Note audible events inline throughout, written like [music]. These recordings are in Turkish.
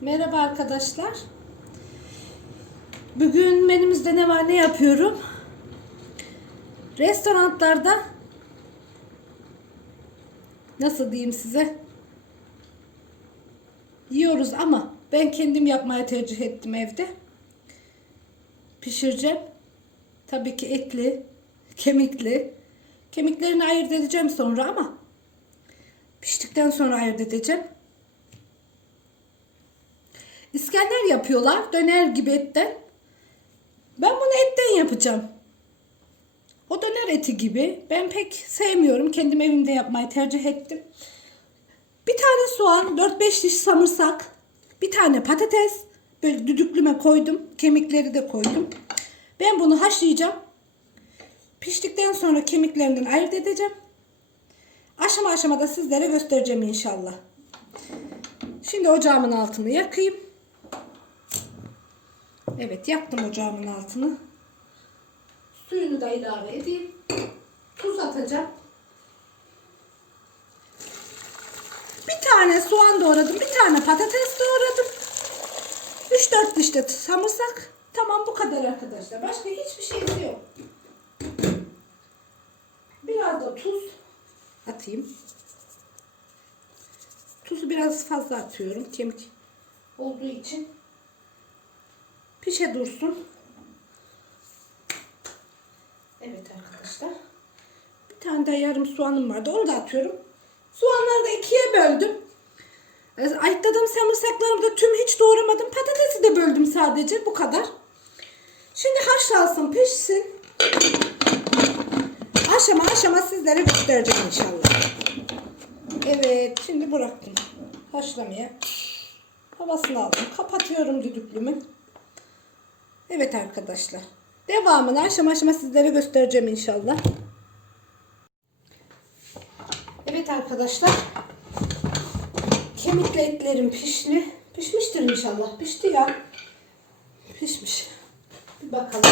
Merhaba arkadaşlar. Bugün menümüzde ne var ne yapıyorum? Restoranlarda nasıl diyeyim size? Yiyoruz ama ben kendim yapmaya tercih ettim evde. Pişireceğim. Tabii ki etli, kemikli. Kemiklerini ayırt edeceğim sonra ama piştikten sonra ayırt edeceğim. İskender yapıyorlar. Döner gibi etten. Ben bunu etten yapacağım. O döner eti gibi. Ben pek sevmiyorum. Kendim evimde yapmayı tercih ettim. Bir tane soğan, 4-5 diş samırsak, bir tane patates. Böyle düdüklüme koydum. Kemikleri de koydum. Ben bunu haşlayacağım. Piştikten sonra kemiklerinden ayırt edeceğim. Aşama aşamada sizlere göstereceğim inşallah. Şimdi ocağımın altını yakayım. Evet yaktım ocağımın altını. Suyunu da ilave edeyim. Tuz atacağım. Bir tane soğan doğradım. Bir tane patates doğradım. 3-4 diş de samırsak. Tamam bu kadar arkadaşlar. Başka hiçbir şeysi yok. Biraz da tuz atayım. Tuzu biraz fazla atıyorum. Kemik olduğu için. Pişe dursun. Evet arkadaşlar. Bir tane daha yarım soğanım vardı. Onu da atıyorum. Soğanları da ikiye böldüm. E, Ayıkladığım sarımsaklarımı da tüm hiç doğramadım. Patatesi de böldüm sadece. Bu kadar. Şimdi haşlansın, pişsin. Aşama aşama sizlere göstereceğim inşallah. Evet, şimdi bıraktım haşlamaya. Havasını aldım. Kapatıyorum düdüklümü. Evet arkadaşlar. Devamını aşama aşama sizlere göstereceğim inşallah. Evet arkadaşlar. Kemikli etlerim pişli. Pişmiştir inşallah. Pişti ya. Pişmiş. Bir bakalım.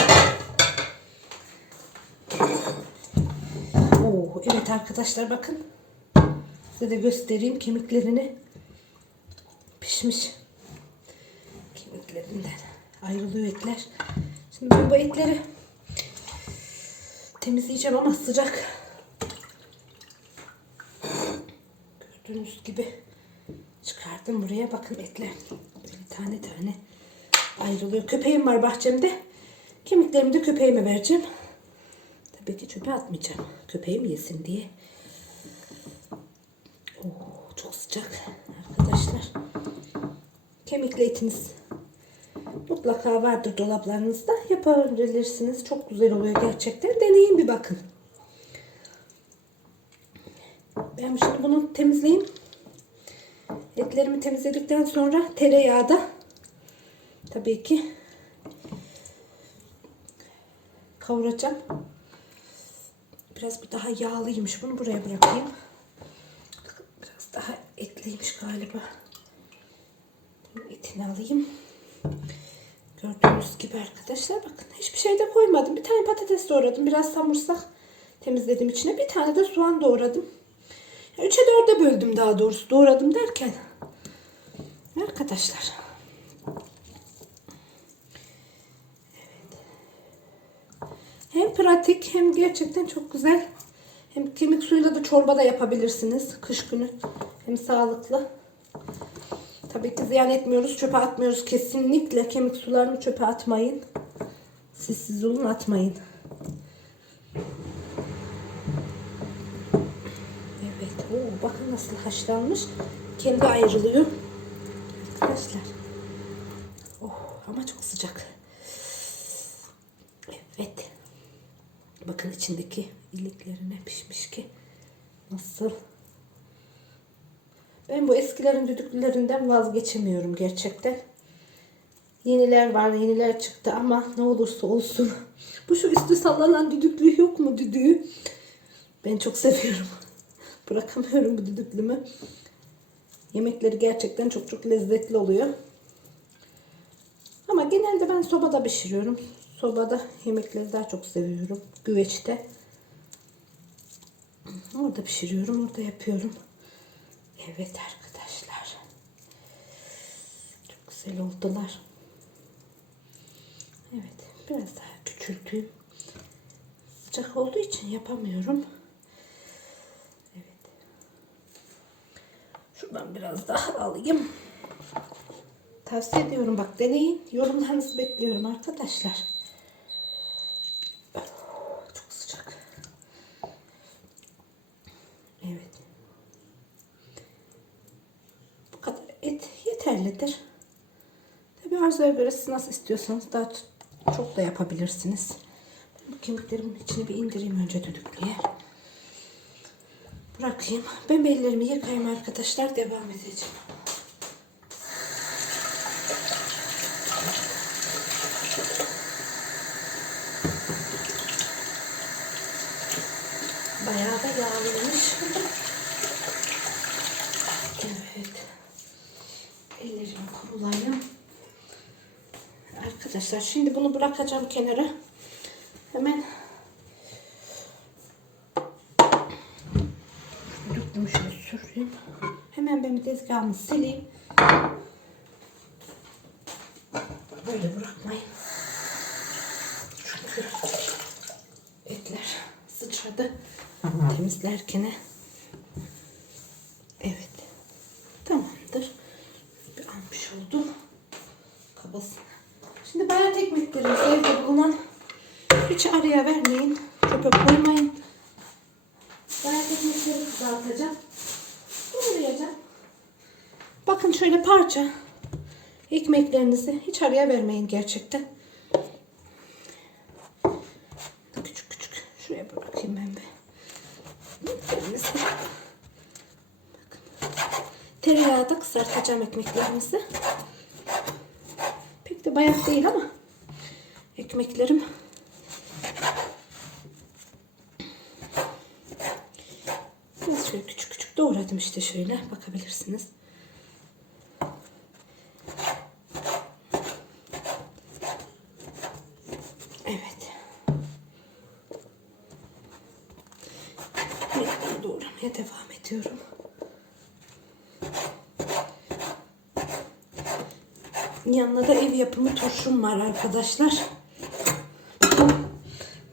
Oo, evet arkadaşlar bakın. Size de göstereyim kemiklerini. Pişmiş. Kemiklerinden ayrılıyor etler. Şimdi bu etleri temizleyeceğim ama sıcak. Gördüğünüz gibi çıkardım buraya. Bakın etler böyle tane tane ayrılıyor. Köpeğim var bahçemde. Kemiklerimi de köpeğime vereceğim. Tabii ki çöpe atmayacağım. Köpeğim yesin diye. Oo, çok sıcak arkadaşlar. Kemikli etiniz mutlaka vardır dolaplarınızda. Yapabilirsiniz. Çok güzel oluyor gerçekten. Deneyin bir bakın. Ben şimdi bunu temizleyeyim. Etlerimi temizledikten sonra tereyağı da tabii ki kavuracağım. Biraz bir daha yağlıymış. Bunu buraya bırakayım. Biraz daha etliymiş galiba. Bunun etini alayım. Gördüğünüz gibi arkadaşlar bakın hiçbir şey de koymadım. Bir tane patates doğradım. Biraz samırsak temizledim içine. Bir tane de soğan doğradım. Üçe dörde böldüm daha doğrusu. Doğradım derken. Arkadaşlar. Hem pratik hem gerçekten çok güzel. Hem kemik suyuyla da çorba da yapabilirsiniz kış günü. Hem sağlıklı. Tabii ki ziyan etmiyoruz, çöpe atmıyoruz. Kesinlikle kemik sularını çöpe atmayın. Siz siz olun atmayın. Evet. Oo, bakın nasıl haşlanmış. Kendi ayrılıyor. Arkadaşlar. Oh, ama çok sıcak. Evet. Bakın içindeki iliklerine pişmiş ki. Nasıl? Bu eskilerin düdüklülerinden vazgeçemiyorum gerçekten. Yeniler var, yeniler çıktı ama ne olursa olsun. Bu şu üstü sallanan düdüklü yok mu düdüğü? Ben çok seviyorum. [laughs] Bırakamıyorum bu düdüklümü. Yemekleri gerçekten çok çok lezzetli oluyor. Ama genelde ben sobada pişiriyorum. Sobada yemekleri daha çok seviyorum. Güveçte. Orada pişiriyorum, orada yapıyorum. Evet arkadaşlar. Çok güzel oldular. Evet. Biraz daha küçülteyim. Sıcak olduğu için yapamıyorum. Evet. Şuradan biraz daha alayım. Tavsiye ediyorum bak deneyin. Yorumlarınızı bekliyorum arkadaşlar. Çok sıcak. Evet. Bu kadar et yeterlidir. Arzuya göre siz nasıl istiyorsanız daha çok da yapabilirsiniz. Bu kemiklerimin içine bir indireyim önce düdüklüye. Bırakayım. Ben ellerimi yıkayayım arkadaşlar. Devam edeceğim. Bayağı da yağlıymış. evet. Ellerimi kurulayım. Arkadaşlar şimdi bunu bırakacağım kenara. Hemen Döktüm şunu süreyim. Hemen ben tezgahımı sileyim. Böyle bırakmayın. Çünkü etler sıçradı temizlerken. Evet. Tamamdır. Bir almış oldum. Kabasını. Şimdi bayat ekmeklerimiz evde bulunan hiç araya vermeyin. Çöpe koymayın. Bayat ekmekleri kızartacağım. Doğrayacağım. Bakın şöyle parça ekmeklerinizi hiç araya vermeyin gerçekten. Küçük küçük. Şuraya bırakayım ben be. Ekmeklerimizi. Bakın. Tereyağda kızartacağım ekmeklerimizi. Pek de bayat değil ama ekmeklerim Biraz şöyle küçük küçük doğradım işte şöyle bakabilirsiniz. Evet. Doğramaya devam ediyorum. Yanına da ev yapımı turşum var arkadaşlar.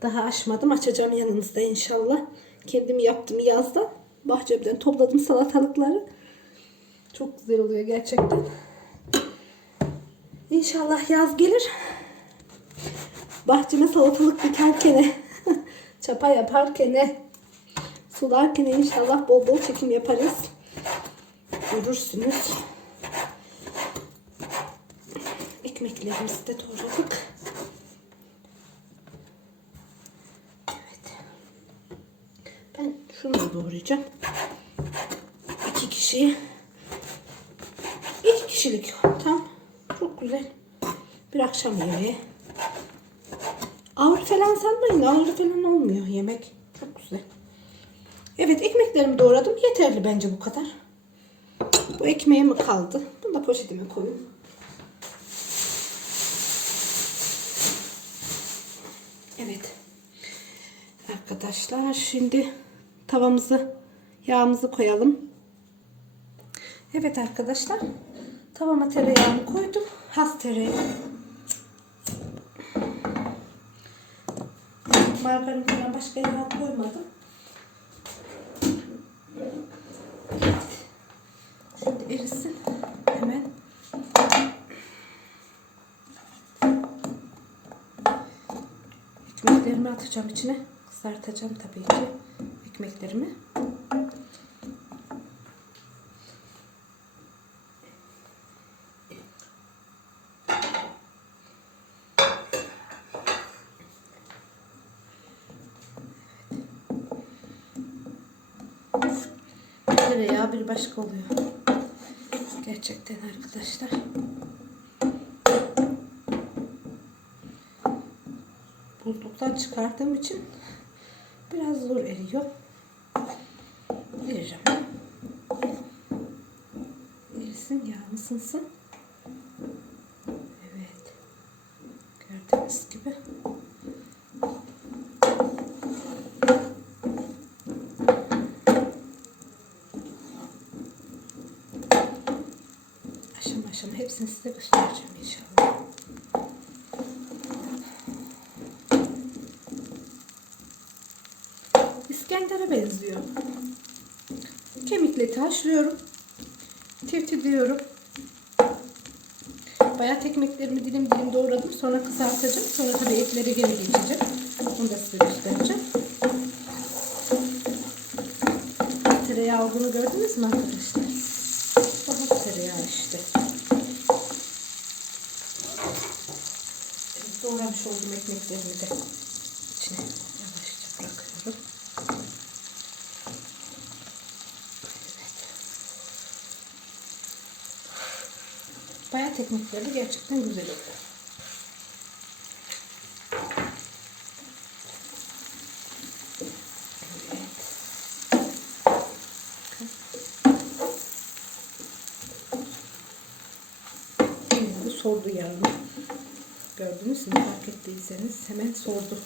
Daha açmadım. Açacağım yanınızda inşallah. Kendim yaptım yazda. Bahçemden topladım salatalıkları. Çok güzel oluyor gerçekten. İnşallah yaz gelir. Bahçeme salatalık dikerken, [laughs] çapa yaparken, sularken inşallah bol bol çekim yaparız. Görürsünüz. Ekmeklerimizi de doğradık. Evet. Ben şunu da doğrayacağım. İki kişi. İki kişilik tam. Çok güzel. Bir akşam yemeği. Ağır falan sanmayın. Ağır falan olmuyor yemek. Çok güzel. Evet ekmeklerimi doğradım. Yeterli bence bu kadar. Bu ekmeğim kaldı. Bunu da poşetime koyayım. Evet. Arkadaşlar şimdi tavamızı yağımızı koyalım. Evet arkadaşlar. Tavama tereyağını koydum. Has tereyağı. Margarin falan başka yağ koymadım. Şimdi erisin. Hemen. Ekmeklerimi atacağım içine. Kızartacağım tabii ki ekmeklerimi. Tereyağı bir başka oluyor. Gerçekten arkadaşlar. Buzluktan çıkardığım için biraz zor eriyor. Vereceğim. Erisin yağ ısınsın. Evet. Gördüğünüz gibi. aşama aşama Hepsini size göstereceğim inşallah. İskender'e benziyor. Kemikle haşlıyorum. Tiftifliyorum. Bayat ekmeklerimi dilim dilim doğradım. Sonra kızartacağım. Sonra tabii etlere geri geçeceğim. Onu da size göstereceğim. Tereyağı olduğunu gördünüz mü arkadaşlar? Daha tereyağı işte. Doğramış olduğum ekmeklerimi de Bayat ekmekleri gerçekten güzel. Evet. Şimdi sordu yağını. Gördünüz mü? Fark ettiyseniz hemen sordu.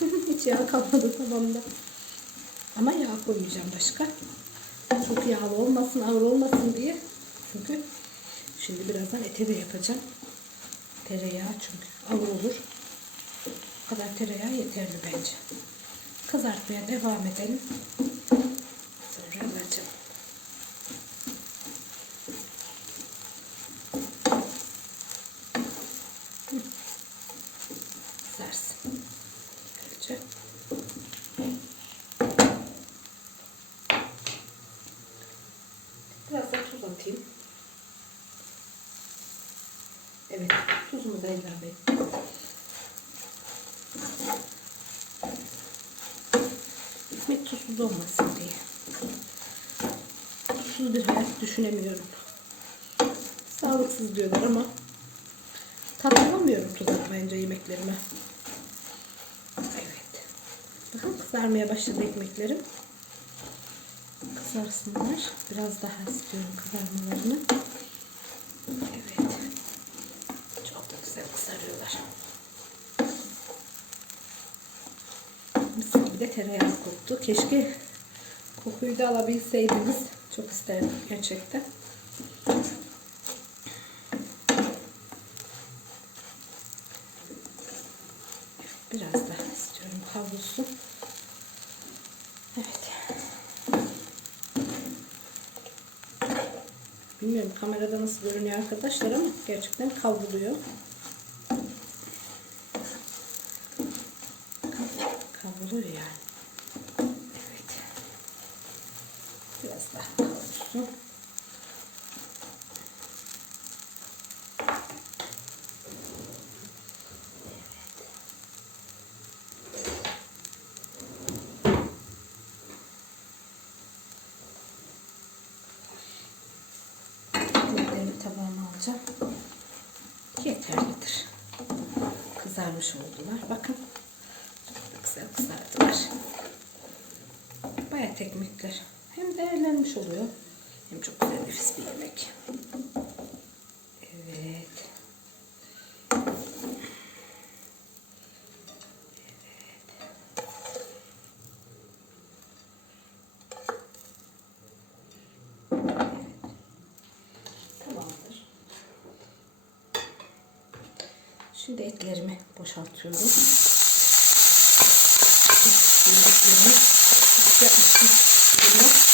[laughs] Hiç yağ kalmadı tamamda. Ama yağ koymayacağım başka. Çok yağlı olmasın, ağır olmasın diye. Çünkü şimdi birazdan ete de yapacağım. Tereyağı çünkü ağır olur. Bu kadar tereyağı yeterli bence. Kızartmaya devam edelim. Sonra alacağım. Kızarsın. Böylece. Biraz da tuz atayım. Evet, ettim. Ekmek tuzsuz olmasın diye. Tuzsuz bir hayat düşünemiyorum. Sağlıksız diyorlar ama tatlanamıyorum tuz atmayınca yemeklerime. Evet. Bakın kızarmaya başladı ekmeklerim. Kızarsınlar. Biraz daha istiyorum kızarmalarını. Evet. Çok da güzel kızarıyorlar. Mis gibi de tereyağı koktu. Keşke kokuyu da alabilseydiniz. Çok isterdim gerçekten. Biraz daha istiyorum kavrulsun. Evet. Bilmiyorum kamerada nasıl görünüyor arkadaşlar ama gerçekten. Kavruluyor yani. Evet. Biraz daha kavrulsun. Ekmeklerimi tabağıma alacağım. Yeterlidir. Kızarmış oldular. Bakın. Güzel kızardılar. Bayat ekmekler. Hem değerlenmiş oluyor. Hem çok güzel nefis bir yemek. Evet. Şimdi etlerimi boşaltıyorum. Etlerimi yapmıştım. Bunu.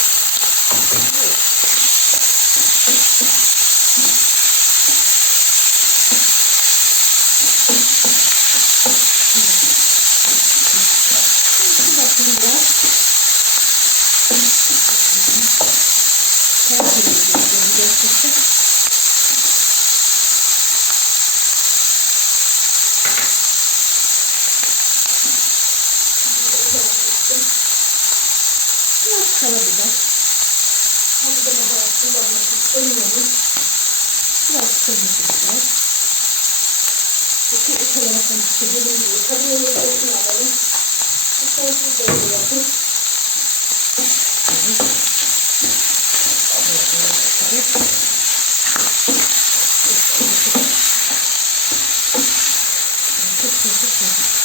kötü kötü.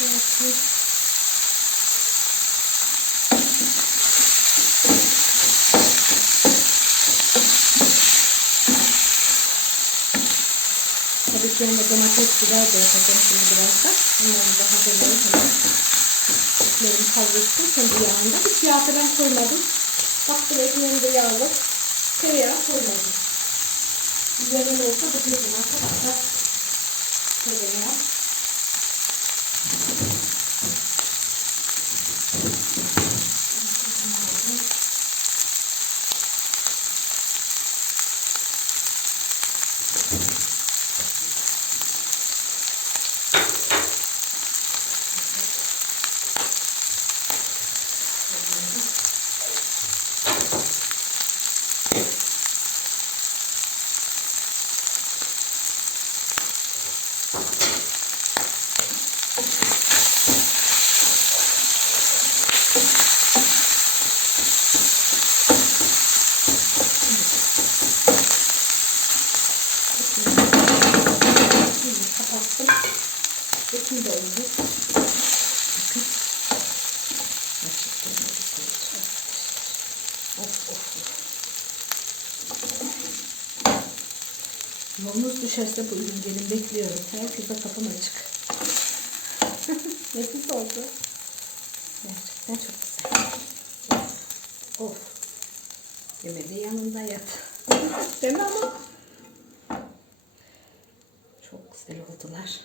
Thank you. Tabii ki yanında domates biber de yapacağım şimdi birazdan. Onları da hazırlayıp hemen. Benim hazırsın kendi yağında. Bir kıyafet ben koymadım. Baktım ekmeğim de yağlı. Tereyağı koymadım. Üzerine olsa bakıyordum arkadaşlar. Tereyağı. Şimdi kapattım. Etim de oldu. Bakın. Gerçekten de güzel. Of of of. Yolunuz düşerse buyurun gelin bekliyorum. Açık. Nefis oldu. Gerçekten çok güzel. Of. Of. Yemedi yanında yat. [laughs] Değil mi ama? Çok güzel oldular.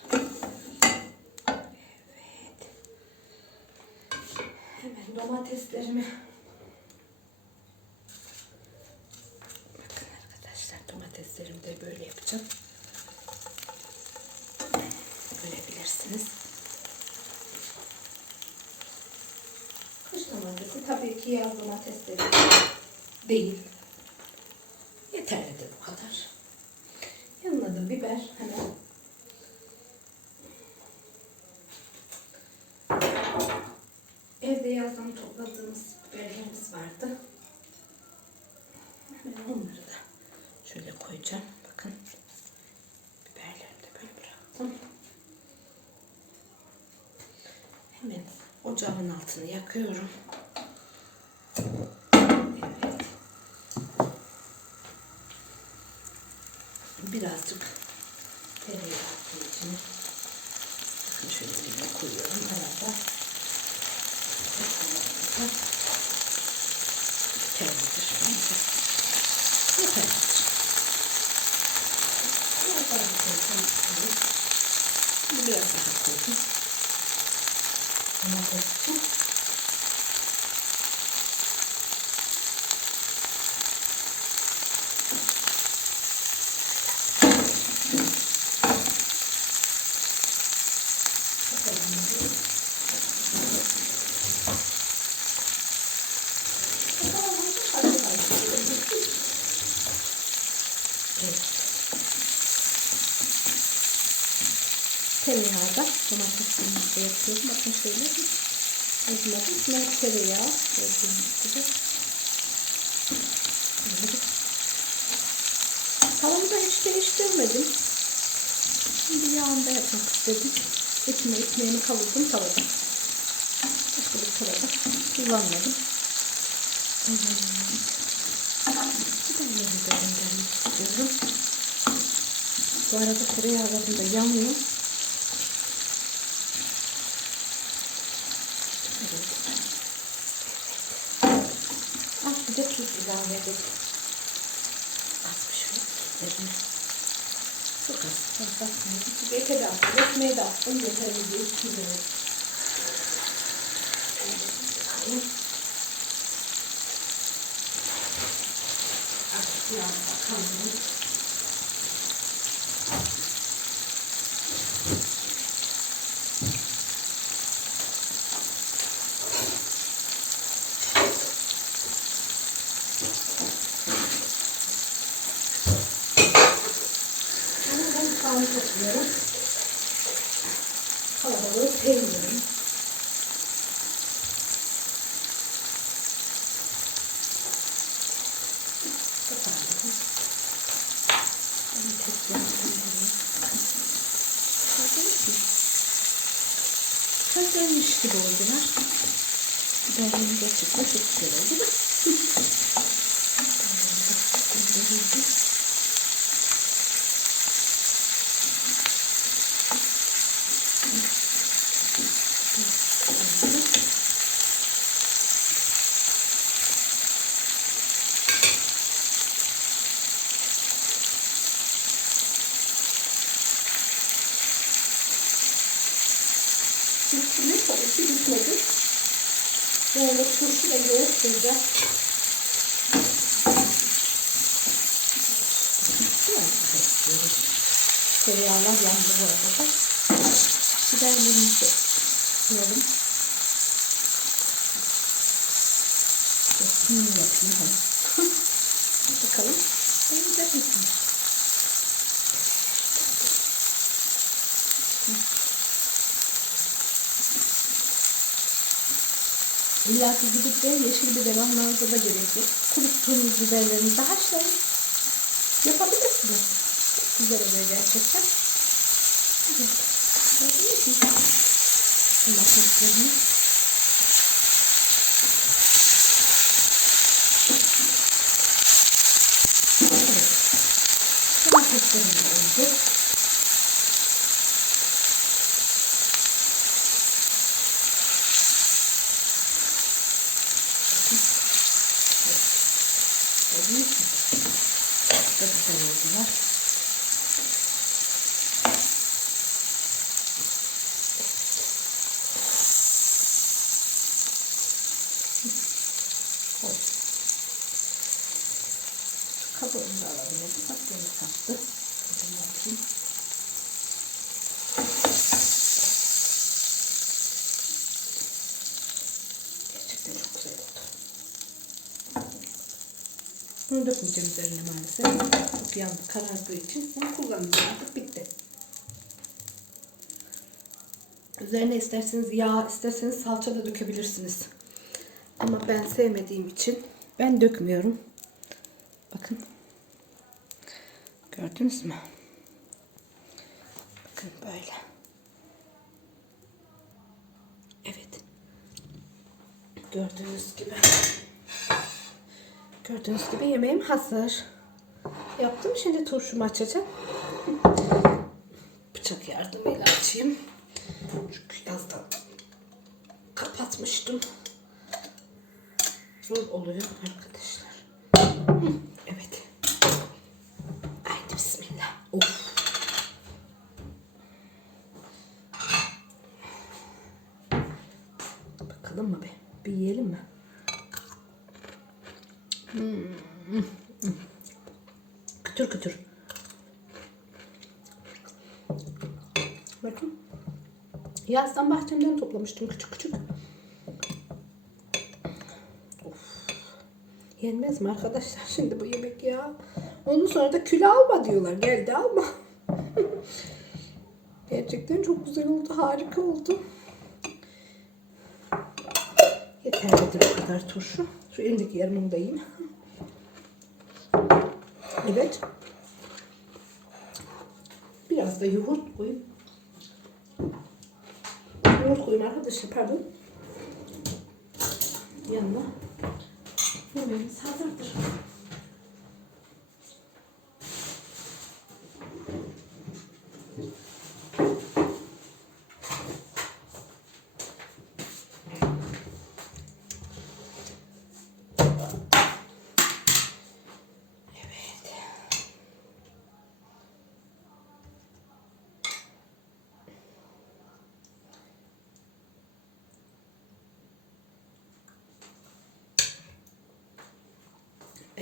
Evet. Hemen domateslerimi Bakın arkadaşlar domateslerimi de böyle yapacağım. Görebilirsiniz. Kış domatesi tabii yaz domatesleri değil. Yeterlidir bu kadar. Yanına da biber hemen. Evde yazdan topladığımız biberlerimiz vardı. Hemen onları da şöyle koyacağım. Bakın. Biberlerimi de böyle bıraktım. Hemen ocağın altını yakıyorum. Evet. Birazcık tereyağı attığı için bakın şöyle eline koyuyorum arada. Yeterlidir bence. Yeterlidir. Biraz daha koyalım. Şimdi biraz daha koydum. Domates için. Evet. Tereyağı da domatesini de Bakın şöyle ezmedim. Bunlar tereyağı. Tavamı da hiç değiştirmedim. Şimdi yağında yapmak istedim. Etimi ekmeğini kavurdum tavada. Başka bir tavada kullanmadım. Biberleri de göndermek istiyorum. Bu arada tereyağlarım da yanıyor. Evet. Az bir de edelim. Az bir şey tuzlarını. Çok az. Fazla atmayalım. Çünkü ete de attım. Ekmeğe de attım. Yeterli değil. Güzel. Artık biraz bakalım. Ama ben soğanı topluyorum. Kalabalığı sevmiyorum. Kapandım. Ben tezgahı koyuyorum. Gördünüz mü? Közlenmiş gibi oldular. Biberlerim gerçekten çok güzel oldu. Biberleri de koyuyorum. Böyle turşu da yoğurt süreceğim. Tereyağlar yandı bu arada. Biberlerimizi koyalım. Şunu yapayım hadi. [laughs] Bakalım. Beğenecek misiniz? İlla ki gidip de yeşil biber almanıza da gerek yok. Kuruttuğunuz biberlerinizi haşlayın. Yapabilirsiniz. Güzel oluyor gerçekten. Evet. Gördünüz mü? Domateslerimi. Evet. Domateslerim de oldu. Gördünüz mü? Çok güzel oldular. Koy. Kabuğunu da alabilirim. Bak böyle sattı. Bunu yapayım. Gerçekten çok güzel oldu. Bunu dökmeyeceğim üzerine maalesef. Çok yandı karardığı için. Bunu kullanacağım artık bitti. Üzerine isterseniz yağ, isterseniz salça da dökebilirsiniz. Ama ben sevmediğim için ben dökmüyorum. Bakın. Gördünüz mü? Bakın böyle. Evet. Gördüğünüz gibi. Gördüğünüz gibi yemeğim hazır. Yaptım. Şimdi turşumu açacağım. Bıçak yardımıyla açayım. Çünkü yazdan kapatmıştım. Zor oluyor arkadaşlar. Evet. Haydi bismillah. Of. Bakalım mı be? Bir yiyelim mi? Kütür kütür. Bakın. Yazdan bahçemden toplamıştım küçük küçük. Of. Yenmez mi arkadaşlar [laughs] şimdi bu yemek ya? Ondan sonra da kilo alma diyorlar. Geldi alma. [laughs] Gerçekten çok güzel oldu. Harika oldu. Yeterlidir bu kadar turşu. Şu elimdeki yarımını da yiyeyim. Evet. Biraz da yoğurt koyayım. Yoğurt koyayım arkadaşlar pardon. Yanına. Yemeğimiz hazırdır.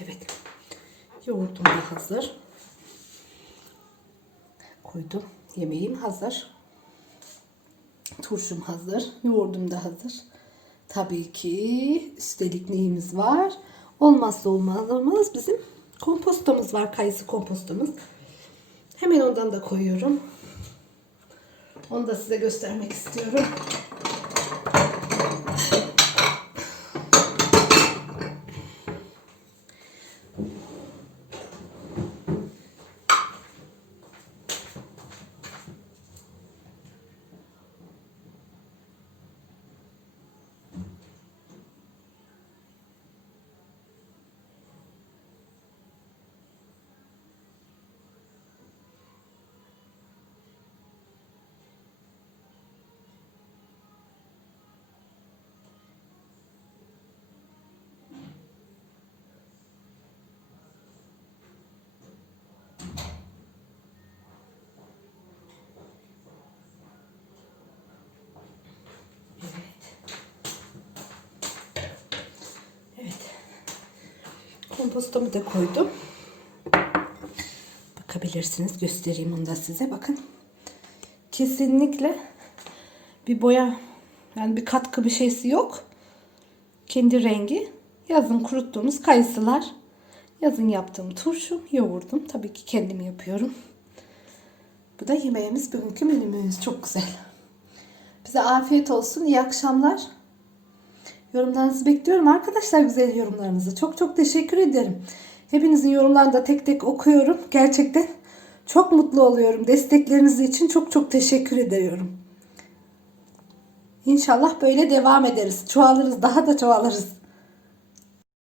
Evet. Yoğurdum da hazır. Koydum. Yemeğim hazır. Turşum hazır. Yoğurdum da hazır. Tabii ki üstelik neyimiz var? Olmazsa olmazımız bizim kompostomuz var. Kayısı kompostomuz. Hemen ondan da koyuyorum. Onu da size göstermek istiyorum. Kompostamı da koydum. Bakabilirsiniz. Göstereyim onu da size. Bakın. Kesinlikle bir boya yani bir katkı bir şeysi yok. Kendi rengi. Yazın kuruttuğumuz kayısılar. Yazın yaptığım turşu, yoğurdum. Tabii ki kendim yapıyorum. Bu da yemeğimiz bugünkü menümüz. Çok güzel. Bize afiyet olsun. İyi akşamlar. Yorumlarınızı bekliyorum arkadaşlar güzel yorumlarınızı. Çok çok teşekkür ederim. Hepinizin yorumlarını da tek tek okuyorum. Gerçekten çok mutlu oluyorum. Destekleriniz için çok çok teşekkür ediyorum. İnşallah böyle devam ederiz. Çoğalırız, daha da çoğalırız.